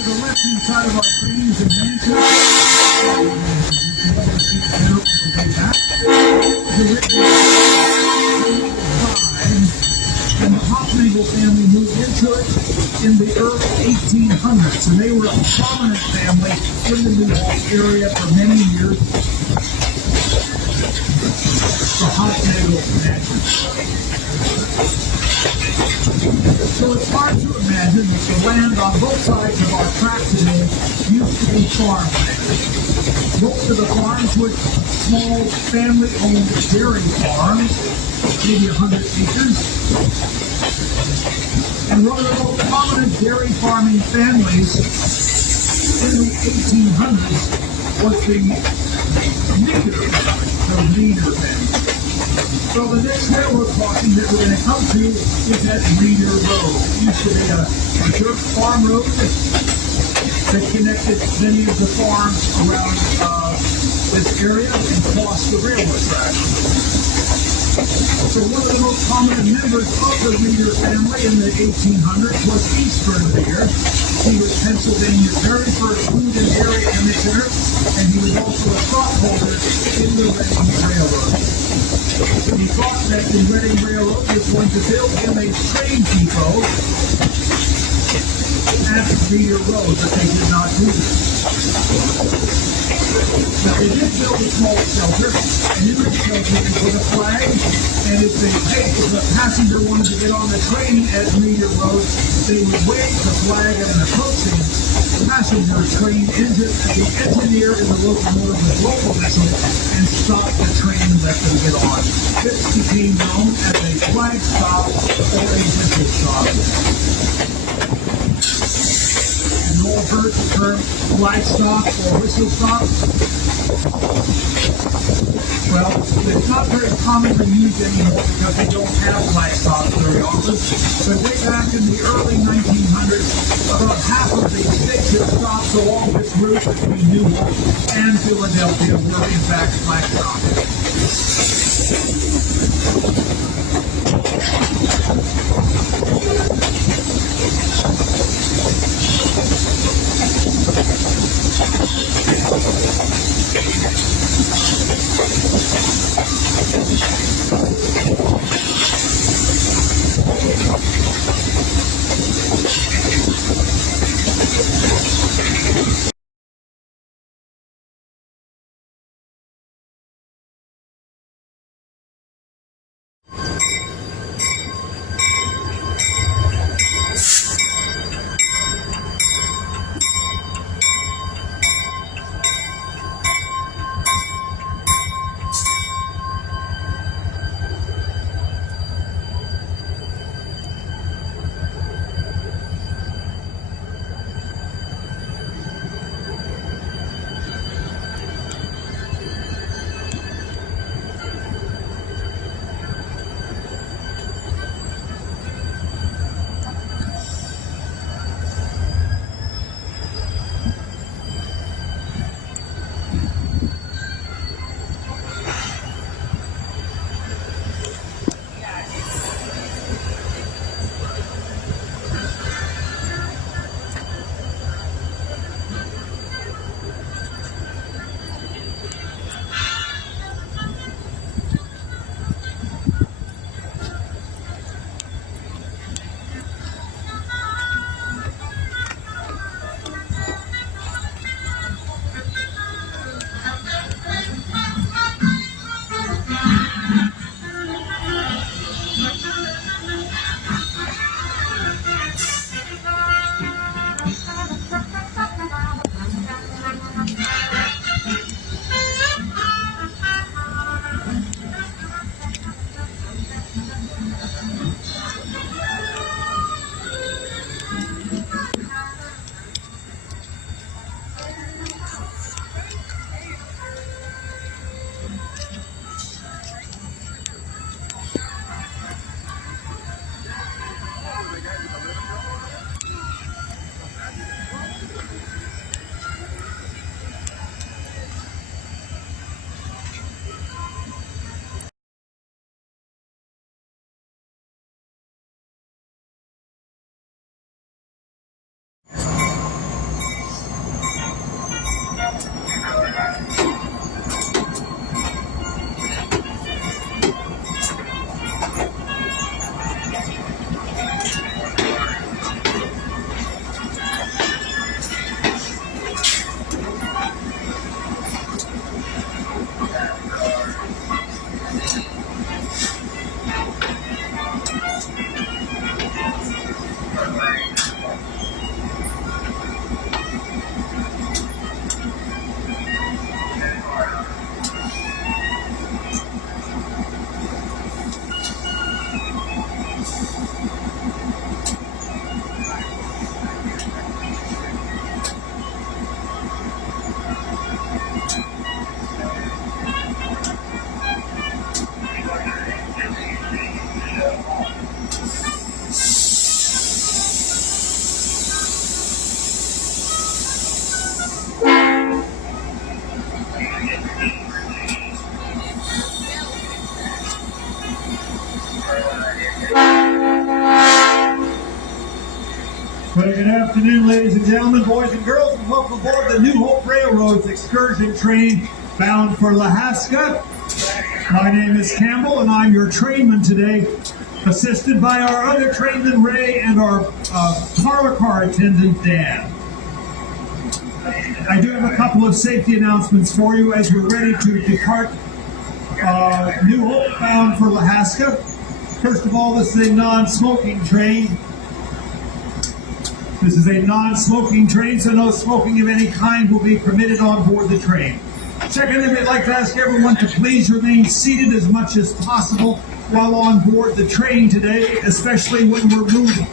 to the left-hand side of our screen is Advances. Way back. And the Hofnagel family moved into it in the early 1800s. And they were a prominent family in the New York area for many years. The Hofnagel mansion. So it's hard to imagine that the land on both sides of our track today used to be farmland. Most of the farms were small family-owned dairy farms, maybe 100 acres. And one of the most prominent dairy farming families in the 1800s was the Reeder family. So the next hill we're talking that we're going to come to is at Reeder Road. It used to be a dirt farm road that connected many of the farms around this area and crossed the railroad track. So one of the most prominent members of the Reeder family in the 1800s was Eastburn Reeder. He was Pennsylvania's very first food and dairy commissioner, and he was also a stockholder in the Reading Railroad. He thought that the Reading Railroad was going to build him a train depot at Reeder Road, but they did not do this. Now, they did build a small shelter, and in the shelter they put a flag, and if the passenger wanted to get on the train at Reeder Road, they would wave the flag at an approaching passenger train engine, the engineer in the locomotive would blow the whistle and stop the train and let them get on. This became known as a flag stop or a whistle stop. You all heard the term flag stop or whistle stop? Well, it's not very commonly used anymore because they don't have flag stops very often. But way back in the early 1900s, about half of the station stops along this route between Newark and Philadelphia were in fact flag stops. afternoon, ladies and gentlemen, boys and girls, and welcome aboard the New Hope Railroad's excursion train bound for Lahaska. My name is Campbell, and I'm your trainman today, assisted by our other trainman, Ray, and our parlor car attendant, Dan. I do have a couple of safety announcements for you as we're ready to depart New Hope bound for Lahaska. First of all, this is a non-smoking train. This is a non-smoking train, so no smoking of any kind will be permitted on board the train. Secondly, we'd like to ask everyone to please remain seated as much as possible while on board the train today, especially when we're moving.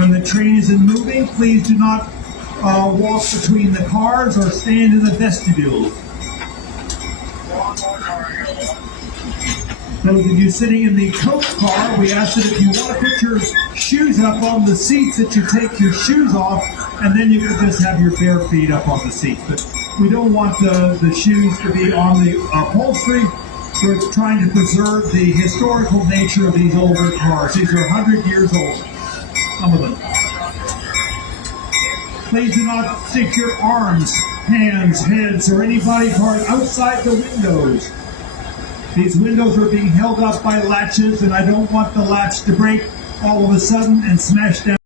When the train isn't moving, please do not walk between the cars or stand in the vestibule. Those of you sitting in the coach car, we ask that if you want to put your shoes up on the seats, that you take your shoes off, and then you can just have your bare feet up on the seats. But we don't want the shoes to be on the upholstery. We're trying to preserve the historical nature of these older cars. These are 100 years old, some of them. Please do not stick your arms, hands, heads, or any body part outside the windows. These windows are being held up by latches, and I don't want the latch to break all of a sudden and smash down.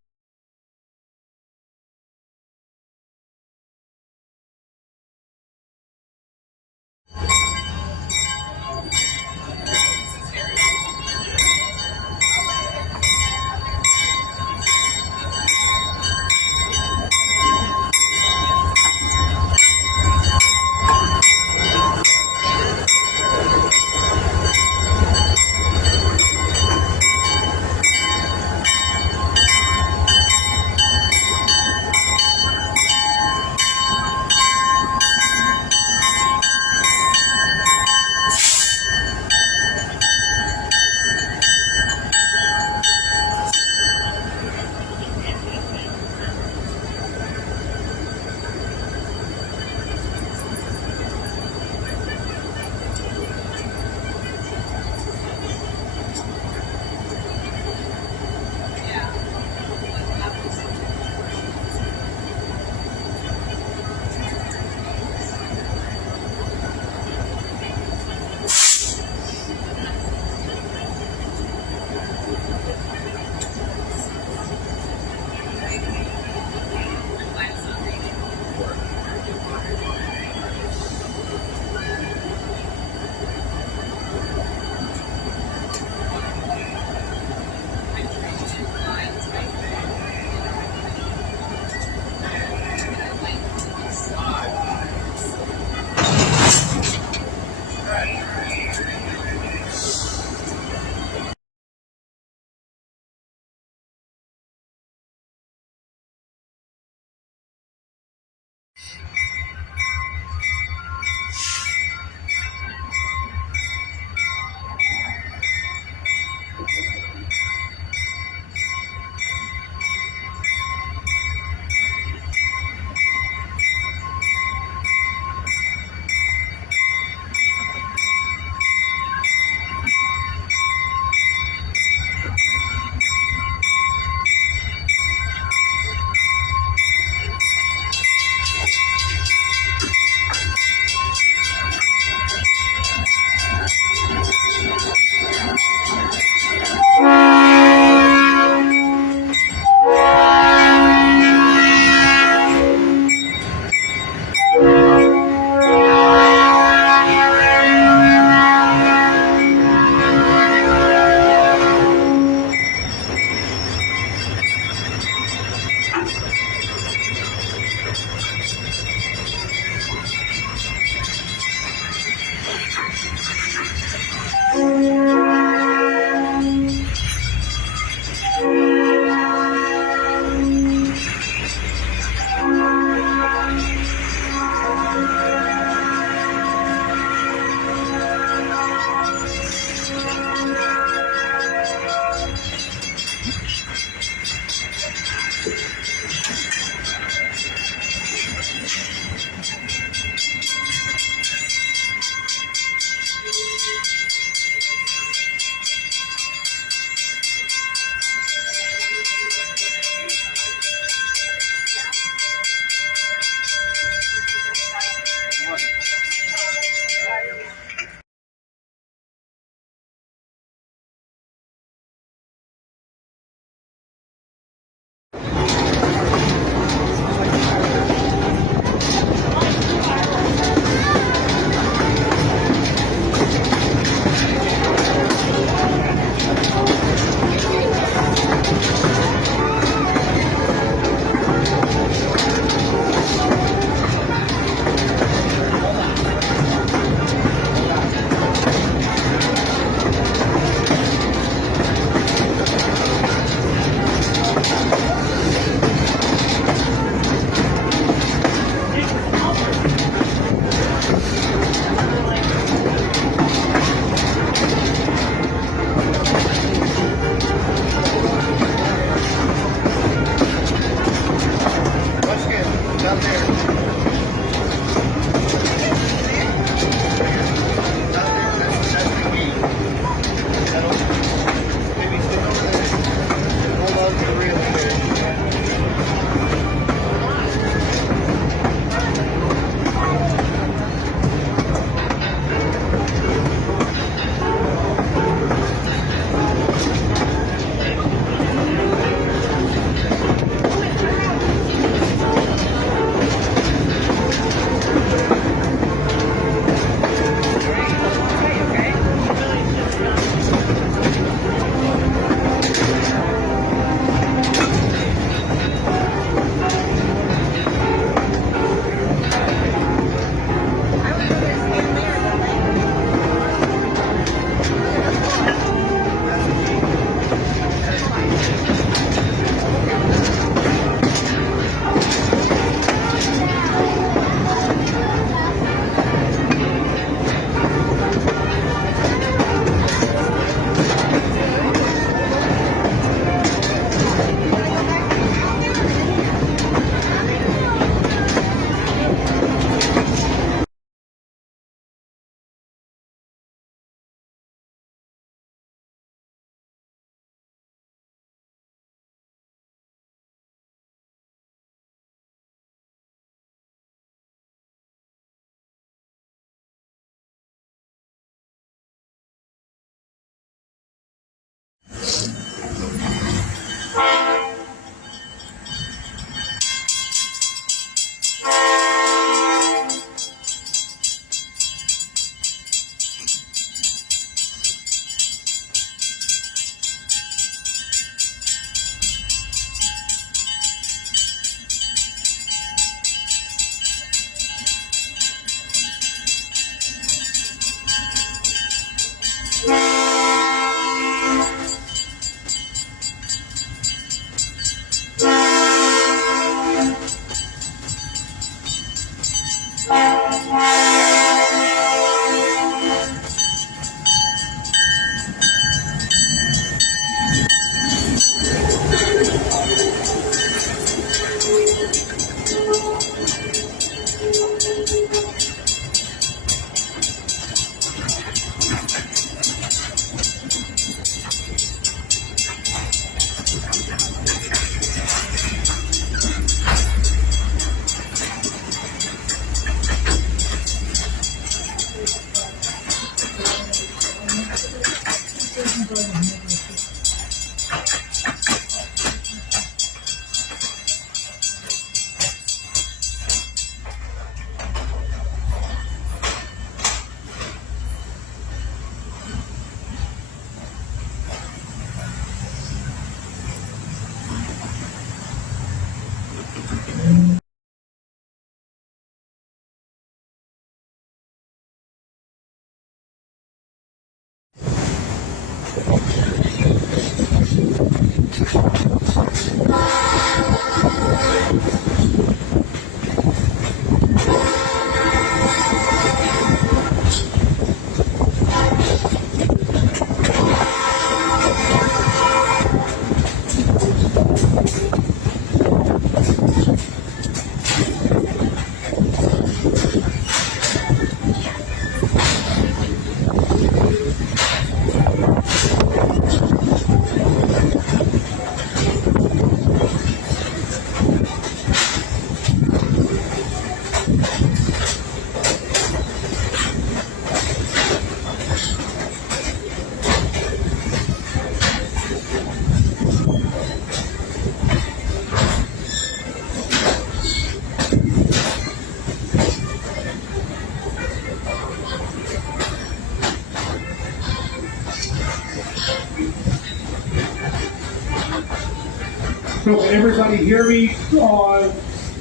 So can everybody hear me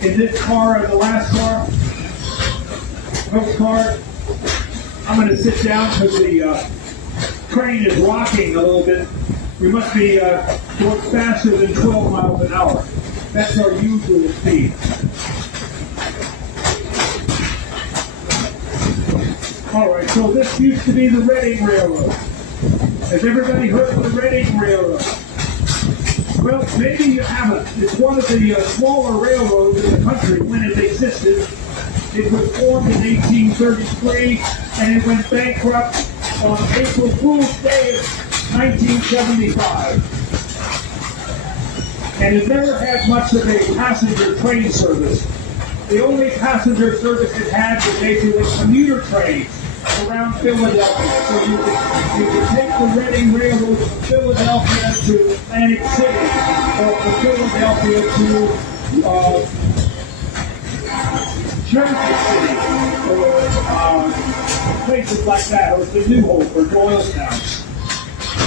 in this car and the last car? Next car. I'm going to sit down because the train is rocking a little bit. We must be going faster than 12 miles an hour. That's our usual speed. All right, so this used to be the Reading Railroad. Has everybody heard of the Reading Railroad? Well, maybe you haven't. It's one of the smaller railroads in the country when it existed. It was formed in 1833, and it went bankrupt on April Fool's Day of 1975. And it never had much of a passenger train service. The only passenger service it had was basically commuter trains around Philadelphia. So you could take the Reading Railroad from Philadelphia to Atlantic City, or from Philadelphia to Jersey City, or places like that, or to New Hope or Doylestown.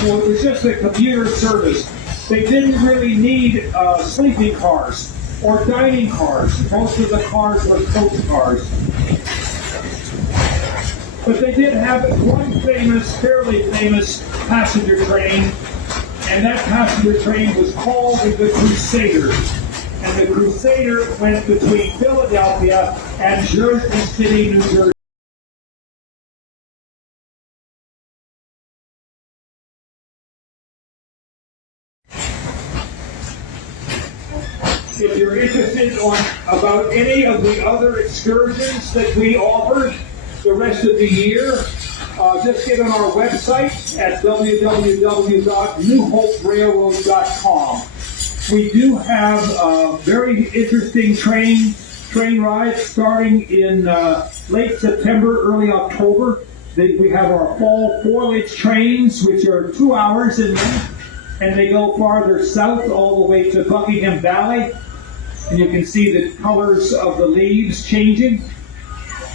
So it was just a commuter service. They didn't really need sleeping cars or dining cars. Most of the cars were coach cars. But they did have one fairly famous passenger train, and that passenger train was called the Crusader. And the Crusader went between Philadelphia and Jersey City, New Jersey. If you're interested about any of the other excursions that we offered the rest of the year, just get on our website at www.newhoperailroad.com. We do have very interesting train rides starting in late September, early October. We have our fall foliage trains, which are 2 hours in length, and they go farther south all the way to Buckingham Valley. And you can see the colors of the leaves changing.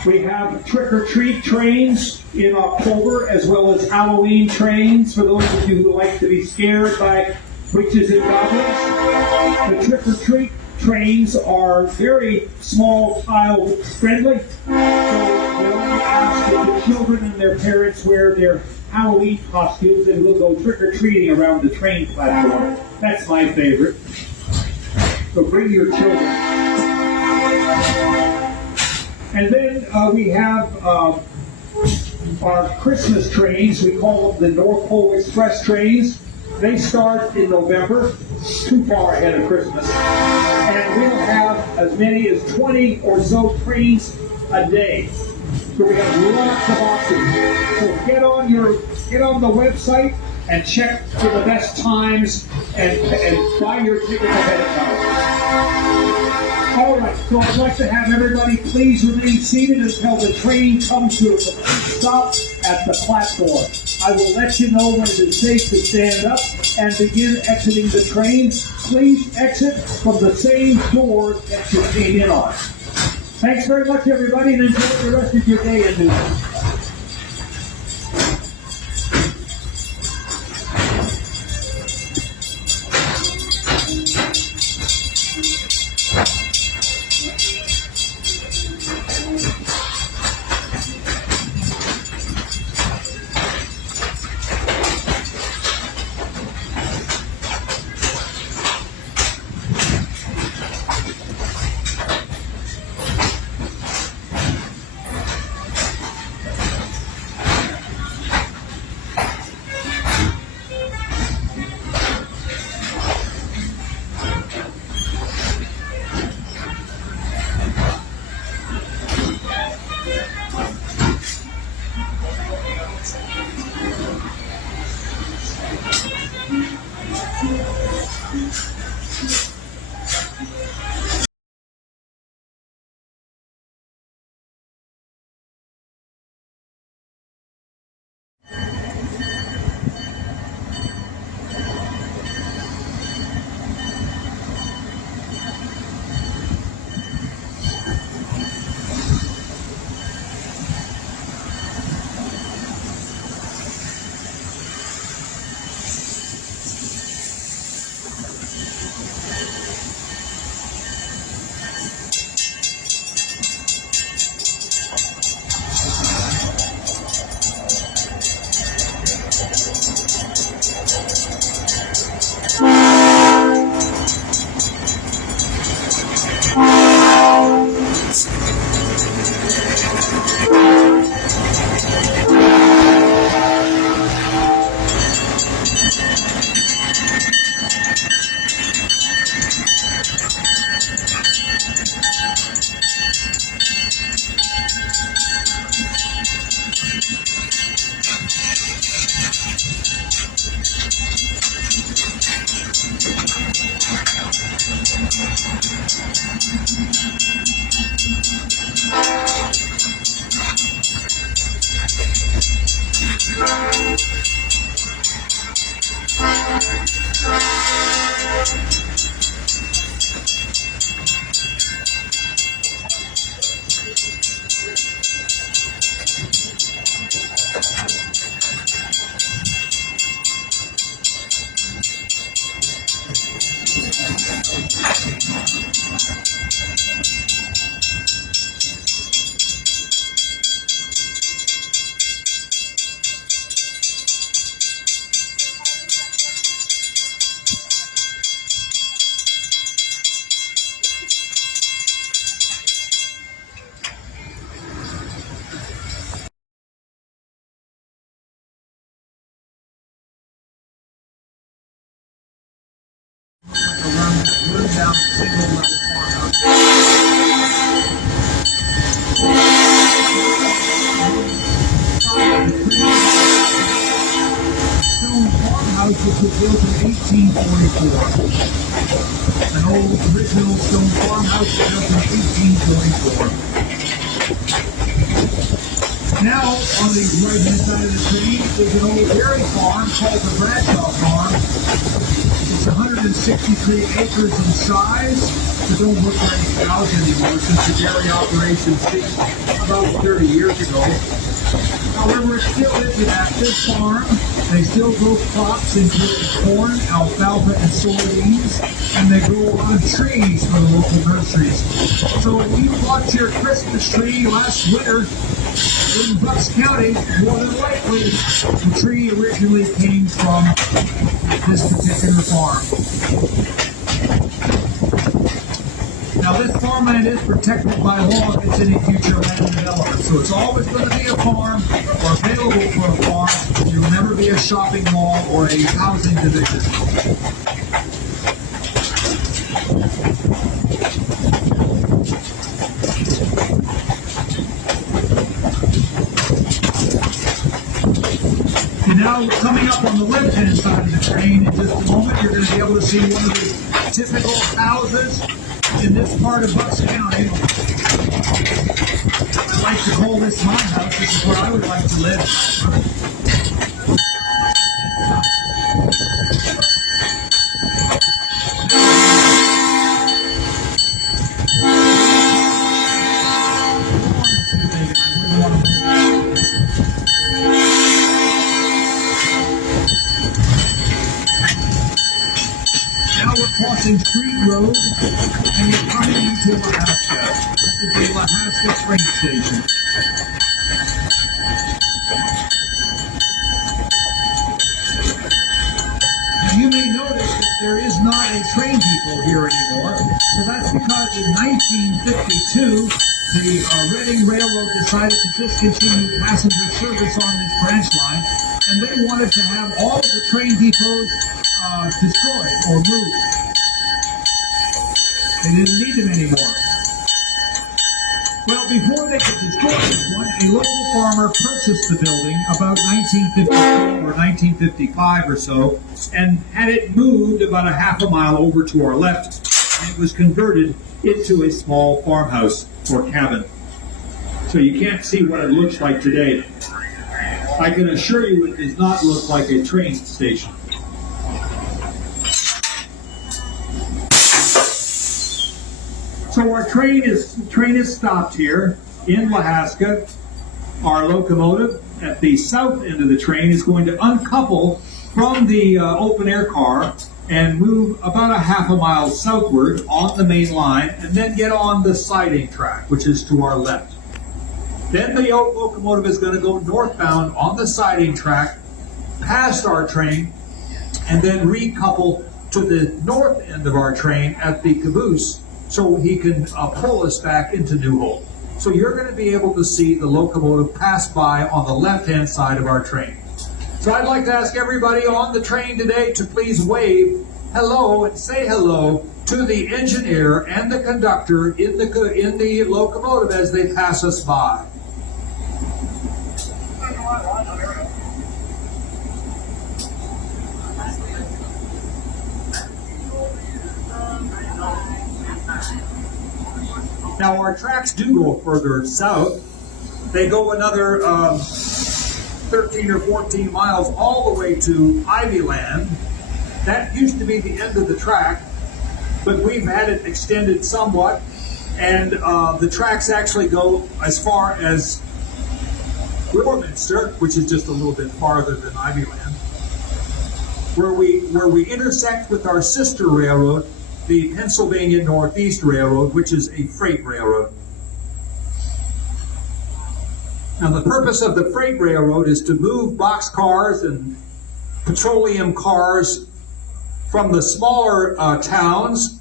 We have trick-or-treat trains in October, as well as Halloween trains for those of you who like to be scared by witches and goblins. The trick-or-treat trains are very small, child-friendly. So we only ask that the children and their parents wear their Halloween costumes, and we'll go trick-or-treating around the train platform. That's my favorite. So bring your children. And then we have our Christmas trains. We call them the North Pole Express trains. They start in November, too far ahead of Christmas. And we'll have as many as 20 or so trains a day. So we have lots of options. So get on the website and check for the best times and buy your tickets ahead of time. All right, so I'd like to have everybody please remain seated until the train comes to a complete stop at the platform. I will let you know when it is safe to stand up and begin exiting the train. Please exit from the same door that you came in on. Thanks very much, everybody, and enjoy the rest of your day in Newton. Down single level farmhouse. Stone farmhouse was built in 1844. An old original stone farmhouse built in 1844. Now, on the right-hand side of the train is an old dairy farm called the Bradshaw Farm. It's 163 acres in size. They don't look like cows anymore since the dairy operation ceased about 30 years ago. However, it still is an active farm. They still grow crops including corn, alfalfa, and soybeans, and they grow a lot of trees for the local nurseries. So we bought your Christmas tree last winter. in Bucks County, more than likely, the tree originally came from this particular farm. Now, this farmland is protected by law if it's any future land development. So it's always going to be a farm or available for a farm. It will never be a shopping mall or a housing division. And now, coming up on the left-hand side of the train, in just a moment, you're going to be able to see one of the typical houses in this part of Bucks County. I like to call this my house. This is where I would like to live. Now we're crossing Street Road and we're coming into Lahaska. This is the Lahaska train station. Now you may notice that there is not a train depot here anymore. So that's because in 1952, the Reading Railroad decided to discontinue passenger service on this branch line, and they wanted to have all of the train depots destroyed or moved. They didn't need them anymore. Well, before they could destroy this one, a local farmer purchased the building about 1954 or 1955 or so, and had it moved about a half a mile over to our left, and it was converted into a small farmhouse or cabin. So you can't see what it looks like today. I can assure you it does not look like a train station. So our train is stopped here in Lahaska. Our locomotive at the south end of the train is going to uncouple from the open air car and move about a half a mile southward on the main line and then get on the siding track, which is to our left. Then the locomotive is going to go northbound on the siding track past our train and then recouple to the north end of our train at the caboose so he can pull us back into New Hope. So you're going to be able to see the locomotive pass by on the left-hand side of our train. So I'd like to ask everybody on the train today to please wave hello and say hello to the engineer and the conductor in the locomotive as they pass us by. Now our tracks do go further south. They go another 13 or 14 miles all the way to Ivyland. That used to be the end of the track, but we've had it extended somewhat, and the tracks actually go as far as Warminster, which is just a little bit farther than Ivyland, where we intersect with our sister railroad, the Pennsylvania Northeast Railroad, which is a freight railroad. Now, the purpose of the freight railroad is to move boxcars and petroleum cars from the smaller towns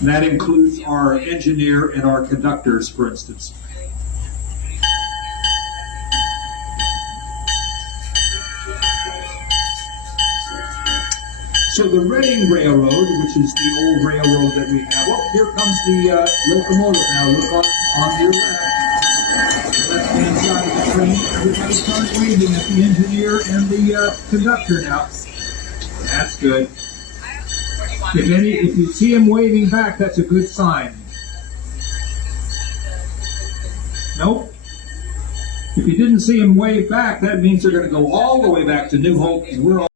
And that includes our engineer and our conductors, for instance. So the Reading Railroad, which is the old railroad that we have. Oh, here comes the locomotive now. Look on your left. Left-hand side of the train. Everybody starts waving at the engineer and the conductor now. That's good. If you see him waving back, that's a good sign. Nope. If you didn't see him wave back, that means they're going to go all the way back to New Hope, and we're all